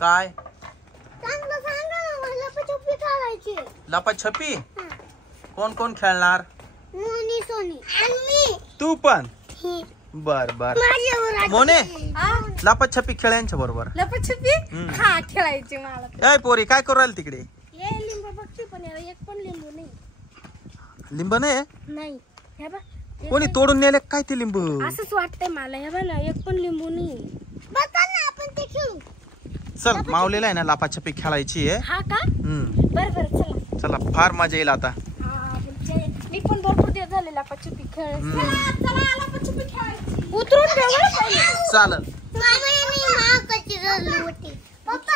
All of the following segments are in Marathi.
काय चांगलं सांगा ना, मला लपाछपी खेळायची. लपाछपी कोण कोण खेळणार? मोनी सोनी आणि मी. तू पण? ही. बर बर. माझ्यावर आजी. मोने लपाछपी खेळायच्या बरोबर. लपाछपी हा खेळायची मला. ए पोरी काय करू राहिली तिकडे? ये लिंबू बघते पण याला एक पण लिंबू नाही. लिंब नाही? नाही हे बघ कोणी तोडून नेले काय ते लिंबू? असंच वाटतंय मला. हे बघ ना एक पण लिंबू नाही. बघा ना, आपण ते खेळू. चल मावलेला आहे ना लपाछपी खेळायची आहे. हा का? बर बर चला. चला फार मजा येईल आता. मी पण भरपूर दिवस झाले लपाछपी खेळायची. चला लपाछपी खेळायची. उतरून ठेवा पहिले. चालेल. पप्पा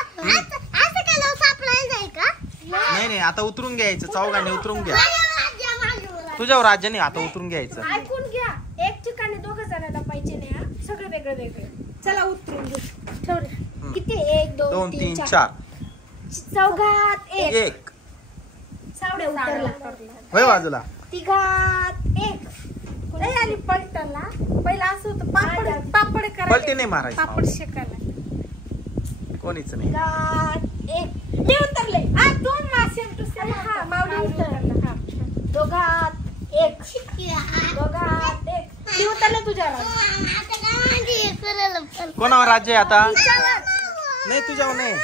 असं केलं सापडायला जाय का? नाही नाही आता उतरून घ्यायचं. चौघांनी उतरून घ्या. तुझ्यावर राज्य नाही, आता उतरून घ्यायचं. ऐकून घ्या, एक ठिकाणी दोघं जणांना पाहिजे नाही हा, सगळे वेगळे वेगळे. चला उतरून घे. ठेव रे. किती? 1 2 3 4. चौघात एक. सावड्या उतरला. होय बाजूला. तिघात एक. नाही आली पलटला. पहिला असं होतं पापड पापड करायला. पलटी नाही मारायची. पापड शेकायला. कोणीच नाही. तिघात एक. मी उतरले. आ 2 मासे टुसले. हा मावली उतरला. हा. दोघात एक. दोघात एक. मी उतरले तुझ्यावर. कोणावर राज्य आहे आता? नाही तुझ्यावर नाही,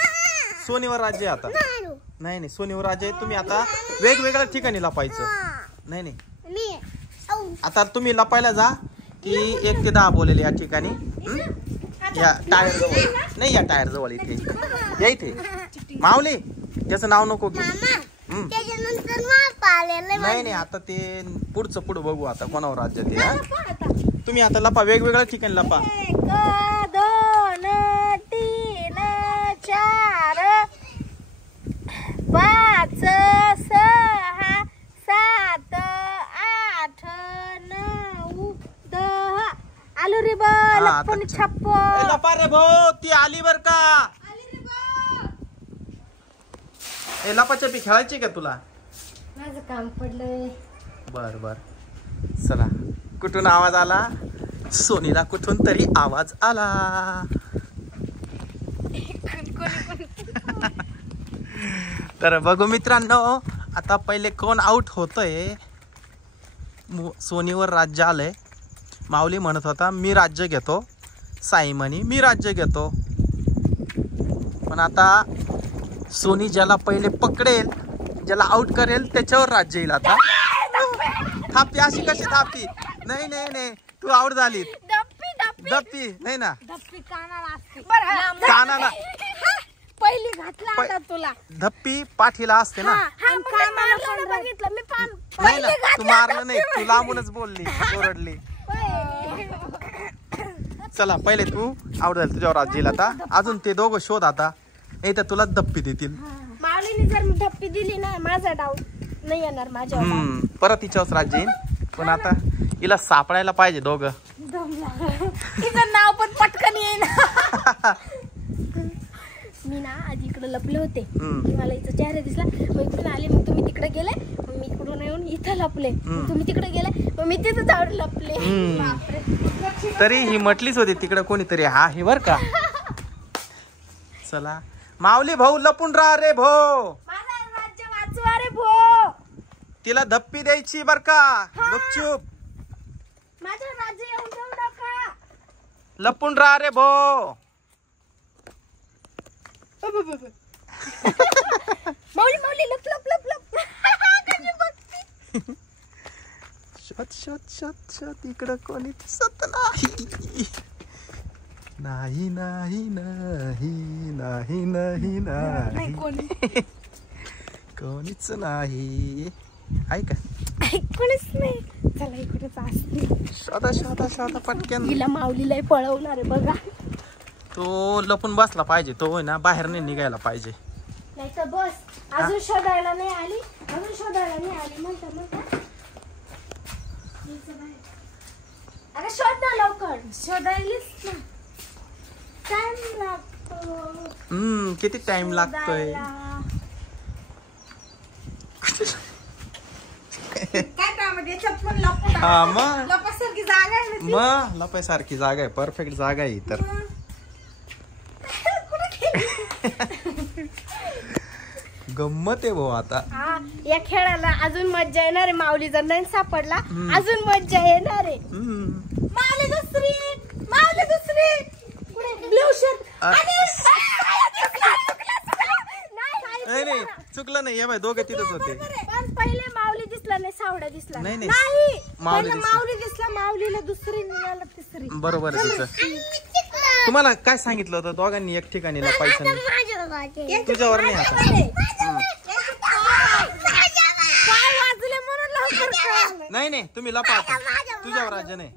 सोनीवर राज्य आहे आता. नाही नाही सोनीवर राज्य आहे. तुम्ही आता वेगवेगळ्या ठिकाणी लपायचं. नाही नाही आता तुम्ही लपायला जा की 1 ते 10 बोलेले या ठिकाणी. या टायर जवळ नाही, या टायर जवळ इथे या इथे. माऊली त्याचं नाव नको घेऊ. नाही नाही आता ते पुढचं पुढं बघू आता कोणावर राज्य ते. तुम्ही आता लपा, वेगवेगळ्या ठिकाणी लपा. 1 2 3 4 5 6 7 8 9 10. आलू रे हा, पण आता छप्प. लपा रे भाऊ, ती आली बर का? ए लपाछपी खेळायची का तुला? माझं काम पडलंय. बर बर चला. कुठून आवाज आला? सोनीला कुठून तरी आवाज आला. तर बघू मित्रांनो, आता पहिले कोण आउट होतोय. सोनीवर राज्य आलंय. माऊली म्हणत होता मी राज्य घेतो. साई म्हणी मी राज्य घेतो. पण आता सोनी ज्याला पहिले पकडेल, ज्याला आउट करेल त्याच्यावर राज्य येईल. आता थापी अशी कशी थापी? नाही नाही नाही तू आउट झाली. धप्पी नाही ना, धप्पी कानाला असते. कानाला पहिली घातला आता तुला. धप्पी पाठीला असते ना. बघितलं मी नाही ना, तू मारलं नाही, तू लांबूनच बोलली, ओरडली. चला पहिले तू आउट झाली, तुझ्यावर राज्य येईल. आता अजून ते दोघं शोध आता, नाही तर तुला धप्पी देतील. माऊलीने जर मी धप्पी दिली ना, माझा डाव नाही येणार माझ्यावर. परत तिच्यावर राज्य येईल. पण आता हिला सापडायला पाहिजे दोघं. तिचं नाव पण पटकन येईन. मी ना आधी इकडे लपले होते. मला इथं चेहरा दिसला, मग इकडून आले, मग तुम्ही तिकडे गेले, मग मी इकडून येऊन इथं लपले, तुम्ही तिकडे गेले, मग मी तिथं जाऊन लपले. तरी ही म्हटलीच होती तिकडे कोणीतरी हा हे बर का. चला माऊली भाऊ लपून राहा रे भो. माझा राज्य वाचवा रे भो. तिला धप्पी द्यायची बर का. गुपचूप माझं राज्य येऊन जाऊ नका. लपून राहा रे भो. माऊली माऊली लप लप लप लप. कशी बघती. शोध शोध शोध शोध इकडं कोणी दिसत नाही. नाही नाही नाही नाही नाही नाही कोणीच नाही. ऐका कोणीच नाही. चला इकडेच असते. शोधा शोधा शोधा पटकन. हिला माऊलीला पळवणार आहे बघा. तो लपून बसला पाहिजे, तो होय ना बाहेर नाही निघायला पाहिजे. नाही तर बस अजून शोधायला नाही आली, अजून शोधायला नाही आली म्हणता म्हणता. अगं शोध ना लवकर. शोधायलीच ना टाइम लागतो. किती टाइम लागतोय. काय कामध्ये चप्पल लपवून. हा मग लपासारखी जागा आहे ना. मग लपायसारखी जागा आहे, परफेक्ट जागा आहे. तर गंमत आहे भाऊ आता. हा या खेळाला अजून मज्जा येणार आहे. माऊली जर नाही सापडला अजून मज्जा येणार आहे. माऊली दुसरी, माऊली दुसरी. Blue shirt. नाही नाही चुकलं नाही. हे बाय दोघे तिथंच होते. पण पहिले माऊली दिसला नाही, सावडा दिसला नाही, नाही. नाही. माऊली पहिलं माऊली दिसला, माऊलीला दुसरी निघाला तिसरी. बरोबर आहे तिचं. तुम्हाला काय सांगितलं होतं दोघांनी एक ठिकाणी लपायचं नाही. तुझ्यावर नाही आता. पाय वाजले म्हणून लवकर कळालं. नाही नाही तुम्ही लपा आता. तुझ्यावर राज्य नाही.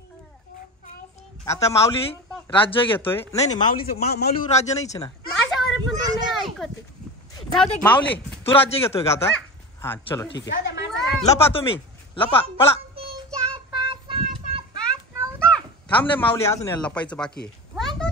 आता माऊली राज्य घेतोय. नाही नाही माऊलीवर राज्य नाहीच ना. माझ्यावर पण तो नाही ऐकत. जाऊ दे. माऊली तू राज्य घेतोय का आता. हा चलो ठीक जाऊ आहे. दे, माझं राज्य. लपा तुम्ही. लपा पळा. 3, 4, 5, 6, 7, 8, 9, 10. थांब नाही माऊली अजून याला लपायचं बाकी आहे. 1, 2,